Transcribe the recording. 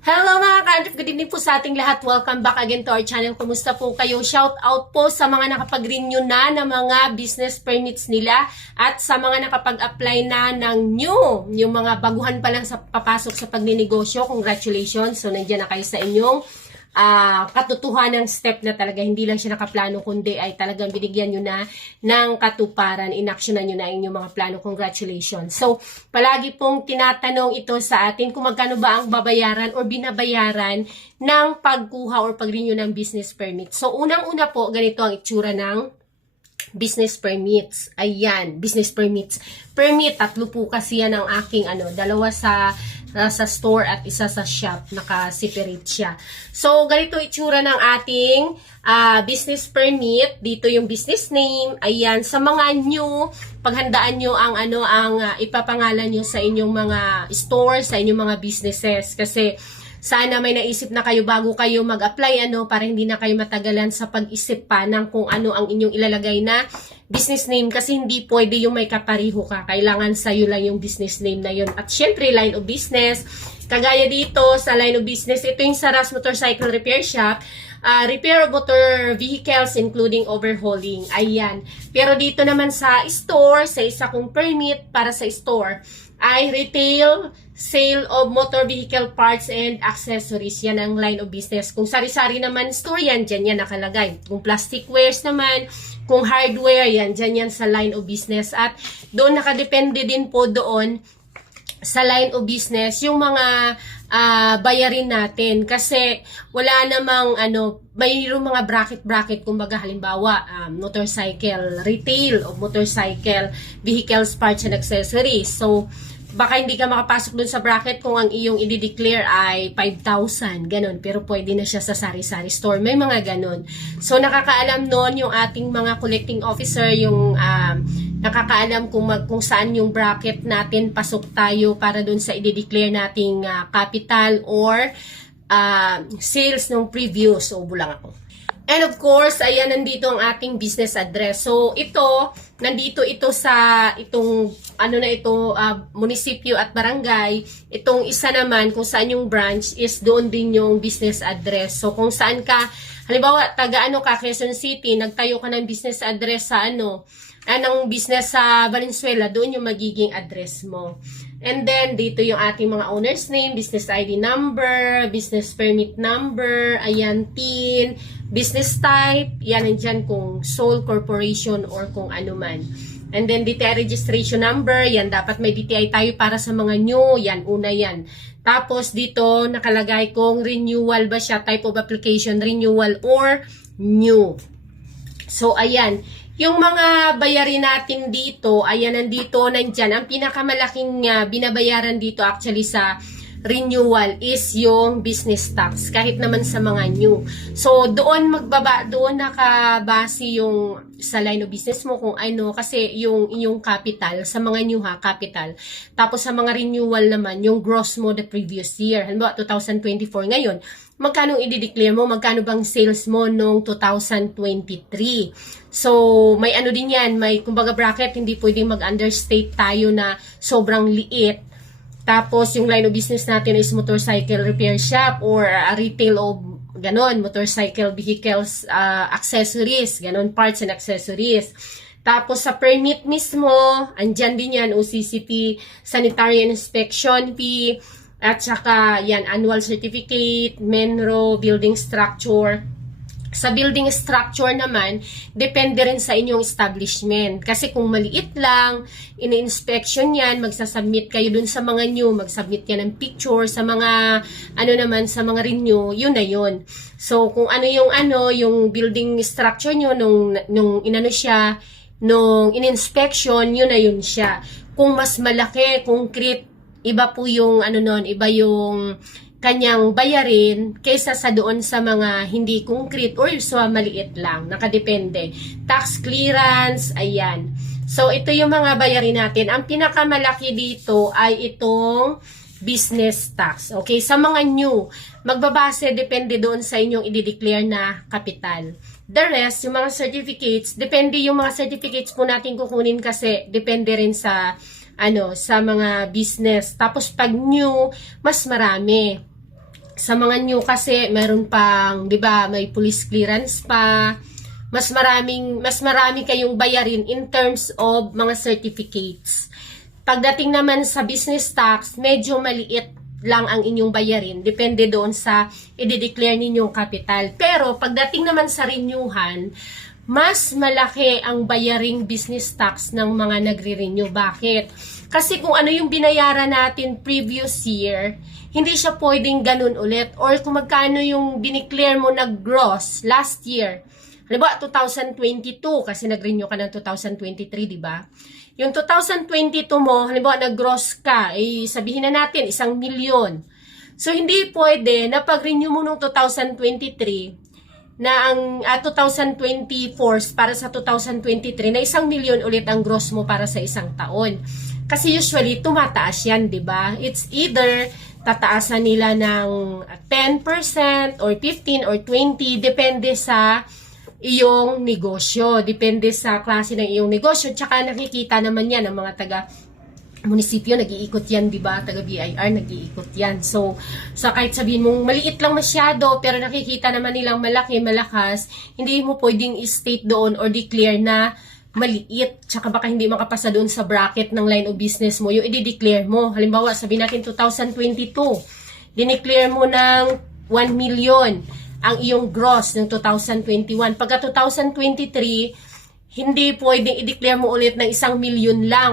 Hello mga ka-Andref, good evening po sa ating lahat. Welcome back again to our channel. Kumusta po kayo? Shout out po sa mga nakapag-renew na ng mga business permits nila at sa mga nakapag-apply na ng new, yung mga baguhan pa lang sa papasok sa pagninegosyo. Congratulations! So nandiyan na kayo sa inyong katotohanan ng step na talaga hindi lang siya nakaplano kundi ay talagang binigyan nyo na ng katuparan, inaksyonan nyo na inyong mga plano. Congratulations. So palagi pong tinatanong ito sa atin kung magkano ba ang babayaran or binabayaran ng pagkuha or pag-renew ng business permit. So unang-una po, ganito ang itsura ng business permits. Ayan, business permits. Permit, tatlo po kasi yan ang aking dalawa sa store at isa sa shop, naka-separate siya. So, ganito itsura ng ating business permit. Dito yung business name. Ayan, sa mga new, paghandaan nyo ang ipapangalan nyo sa inyong mga stores, sa inyong mga businesses. Kasi, sana may naisip na kayo bago kayo mag-apply para hindi na kayo matagalan sa pag-isip pa ng kung ano ang inyong ilalagay na business name kasi hindi pwede yung may kapariho ka. Kailangan sa'yo lang yung business name na yun. At syempre, line of business. Kagaya dito sa line of business, ito yung Saras Motorcycle Repair Shop. Repair of motor vehicles including overhauling. Ayan. Pero dito naman sa store, sa isa kong permit para sa store, ay retail sale of motor vehicle parts and accessories. Yan ang line of business. Kung sari-sari naman store, yan, dyan yan nakalagay. Kung plastic wares naman, kung hardware, yan, dyan yan sa line of business. At doon nakadepende din po doon sa line of business, yung mga bayarin natin. Kasi wala namang mayroong mga bracket-bracket, kumbaga halimbawa, motorcycle, retail of motorcycle, vehicles, parts and accessories. So, baka hindi ka makapasok dun sa bracket kung ang iyong i-declare ay 5,000, ganun. Pero pwede na siya sa sari-sari store. May mga ganun. So, nakakaalam nun yung ating mga collecting officer, yung nakakaalam kung saan yung bracket natin pasok tayo para dun sa i-declare nating capital or sales ng previous. So, bulang ako. And of course, ayan, nandito ang ating business address. So, nandito ito sa itong munisipyo at barangay. Itong isa naman kung saan yung branch is doon din yung business address. So, kung saan ka, halimbawa, taga Quezon City, nagtayo ka ng business address sa anong business sa Valenzuela, doon yung magiging address mo. And then, dito yung ating mga owner's name, business ID number, business permit number, ayan, PIN, business type, yan, nandyan kung sole corporation or kung ano man. And then, DTI registration number, yan, dapat may DTI tayo para sa mga new, yan, una yan. Tapos, dito, nakalagay kung renewal ba siya, type of application, renewal or new. So, ayan. Yung mga bayarin natin dito, ayan, nandyan. Ang pinakamalaking binabayaran dito actually sa renewal is yung business tax, kahit naman sa mga new. So, doon nakabase yung sa line of business mo kung kasi yung capital, sa mga new capital. Tapos sa mga renewal naman, yung gross mo the previous year. Halimbawa, 2024 ngayon, magkano i-declare mo, magkano bang sales mo noong 2023. So, may din yan, may kumbaga bracket, hindi pwedeng mag-understate tayo na sobrang liit. Tapos, yung line of business natin is motorcycle repair shop or retail of ganon, motorcycle vehicles, accessories, ganon, parts and accessories. Tapos, sa permit mismo, andyan din yan, OCCP, sanitary inspection fee, at saka yan, annual certificate, MENRO, building structure. Sa building structure naman, depende rin sa inyong establishment. Kasi kung maliit lang, ini-inspection yan, magsasubmit kayo dun sa mga new, magsubmit yan ng picture, sa mga, sa mga renew, yun na yun. So, kung yung building structure nyo, nung in-inspection, yun na yun siya. Kung mas malaki, concrete, iba po yung iba yung kanyang bayarin kaysa sa doon sa mga hindi concrete or sa maliit lang, nakadepende. Tax clearance, ayan. So ito yung mga bayarin natin. Ang pinakamalaki dito ay itong business tax. Okay, sa mga new, magbabase depende doon sa inyong i-declare na capital. The rest, yung mga certificates, depende yung mga certificates po natin kukunin kasi depende rin sa sa mga business. Tapos pag new, mas marami. Sa mga new kasi, meron pang, 'di ba, may police clearance pa. Mas marami kayong bayarin in terms of mga certificates. Pagdating naman sa business tax, medyo maliit lang ang inyong bayarin. Depende doon sa i-declare ninyong capital. Pero pagdating naman sa renewhan, mas malaki ang bayaring business tax ng mga nagre-renew. Bakit? Kasi kung ano yung binayaran natin previous year, hindi siya pwedeng ganun ulit. Or kung magkano yung dineclare mo na gross last year. Halimbawa, 2022, kasi nag-renew ka ng 2023, di ba? Yung 2022 mo, halimbawa, nag-gross ka, sabihin na natin, 1 milyon. So, hindi pwede na pag-renew mo nung 2023, na ang 2024 para sa 2023, na 1 milyon ulit ang gross mo para sa isang taon. Kasi usually, tumataas yan, di ba? It's either tataasan nila ng 10% or 15 or 20, depende sa iyong negosyo. Depende sa klase ng iyong negosyo. Tsaka nakikita naman yan ng mga taga-munisipyo, nag-iikot yan, di ba? Taga-BIR, nag-iikot yan. So kahit sabihin mong maliit lang masyado, pero nakikita naman nilang malaki, malakas, hindi mo pwedeng i-state doon or declare na maliit. Tsaka baka hindi makapasa doon sa bracket ng line of business mo, yung i-declare mo. Halimbawa, sabihin natin 2022, dineclare mo ng 1 million ang iyong gross ng 2021. Pagka 2023, hindi pwedeng i-declare mo ulit ng 1 milyon lang.